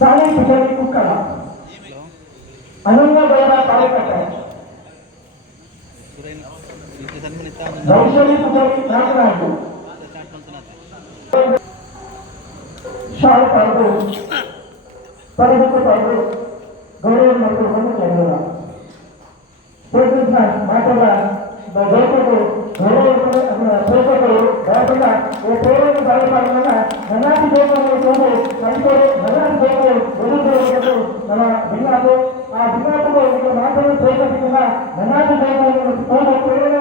ಸಾಲಿ ಪುಜಾರಿ ಕುಕ್ಕಳ ಅನನ್ಯ ಬೈರ ಕಾರ್ಯಕರ್ತ ವೈಶಾಲಿ ಪುಜಾರಿ ನಾಗರಾಜು ಶಾಲೆ ಹಾಗೂ ಪರಿಣಿತರು ಗೌರವ ಮಾಡಿಕೊಂಡು ಕೇಳೋಣ ಮಾತಾಡ ರೈತರು ಗೌರವ ಪೋಷಕರು ದಯವಿಲ್ಲ ಈ ಪ್ರೇರಣೆ ಕಾರ್ಯಕ್ರಮವನ್ನು ನನ್ನಾಗಿ ಬೇಕನ್ನು ತಂದು ಅಂತಾರೆ ನನ್ನಾಗಿ ಬೇಕು ಒಲಿದು ನಮ್ಮ ಭಿನ್ನಾತು ಆ ಭಿನ್ನಾತಗಳು ಈಗ ಮಾತನ್ನು ಪ್ರೇರಿಸಿಲ್ಲ ನನ್ನಾಗಿ ಬೇಕು ತಂದು ಪ್ರೇರಣೆ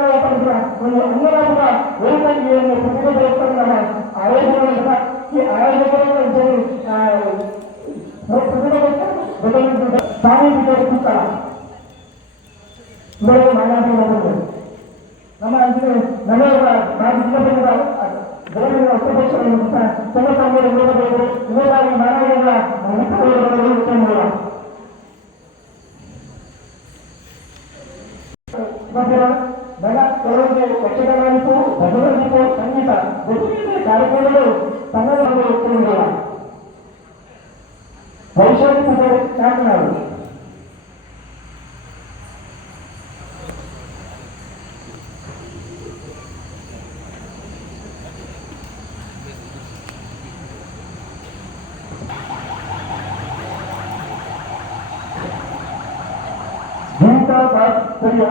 ಒಂದು ಅಂಗರಾಜದ ಒಲಿತಂಗಿಯನ್ನು ಪ್ರತಿಭಟಿಸುತ್ತಾರೆ ನಮ್ಮ ಆಯೋಜನೆಗಳಿಂದ ಈ ಆಯೋಜಕರು ಸಾಮೂಹಿಕ ಕೂತಾರ ಇವರಿಗೆ ಮಾನ್ಯತೆ ಮಾಡಬಹುದು ನಮ್ಮ ಅಂತಿಮ ನಮ್ಮವರ ಮಾಜಿ ಜಿಲ್ಲೆಗಳ ಗೌರವ ಅಷ್ಟಪಕ್ಷಗಳನ್ನು ಸಂಘಟನೆಗಳು ನೋಡಬೇಕು ಇವರಾಗಿ ಮಾನವೀಯಗಳ ಮುಖ್ಯವಾಗಿ ಉತ್ತಮ ಬಲ ಕೆಲವರಿಗೆ ಯಕ್ಷಗಾನಿತು ಭಜನಗೀತು ಸಂಗೀತ ಬಹುತೇಕ ಕಾರ್ಯಕ್ರಮಗಳು ಕನ್ನಡದಲ್ಲಿ ಉತ್ತಮವಿಲ್ಲ ವೈಶಾಲಿ ಪುಜಾರಿ ಕಾಕನಾಡು ಗೀತಾ ದಾಸ್ ಪ್ರಿಯ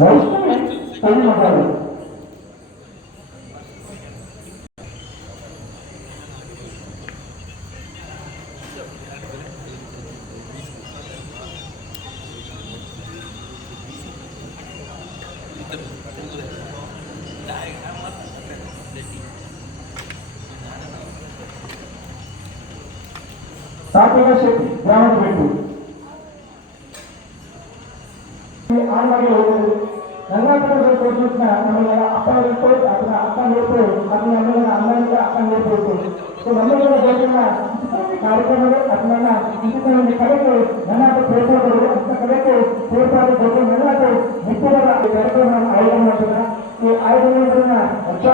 ವೈಷ್ಣವಿ ಕಲಿಮಗಳು ಸಾತ್ವಿಕ ಶೆಟ್ಟಿ ಗ್ರಾಮದ ಬಿಟ್ಟು ಆನ್ವಾಗಿ ಹೋಗುವುದು ನನ್ನತ್ರ ತೋರಿಸಿದ ನಮಗೆ ಅಪ್ಪ ಇತ್ತು ಅದನ್ನ ಅಪ್ಪ ನೋಡ್ತು ಅದನ್ನ ನಮ್ಮನ್ನ ಅಮ್ಮನಿಗೆ ಅಪ್ಪ ನೋಡ್ಬೇಕು ಸೊ ನಮ್ಮಗಳ ಜೊತೆಗಿನ ಕಾರ್ಯಕ್ರಮಗಳು ಅದನ್ನ ಇಂಚಿನ ಕಲೆಗೆ ನನ್ನ ಪ್ರೋತ್ಸಾಹಗಳು ಅಂತ ಕಲೆಗೆ ಪ್ರೋತ್ಸಾಹ ಕೊಟ್ಟು ನನ್ನ ಮುಖ್ಯವಾದ ಕಾರ್ಯಕ್ರಮ ಆಯೋಜನೆ ಮಾಡಿದ ಈ ಆಯೋಜನೆಗಳನ್ನ ವರ್ಷ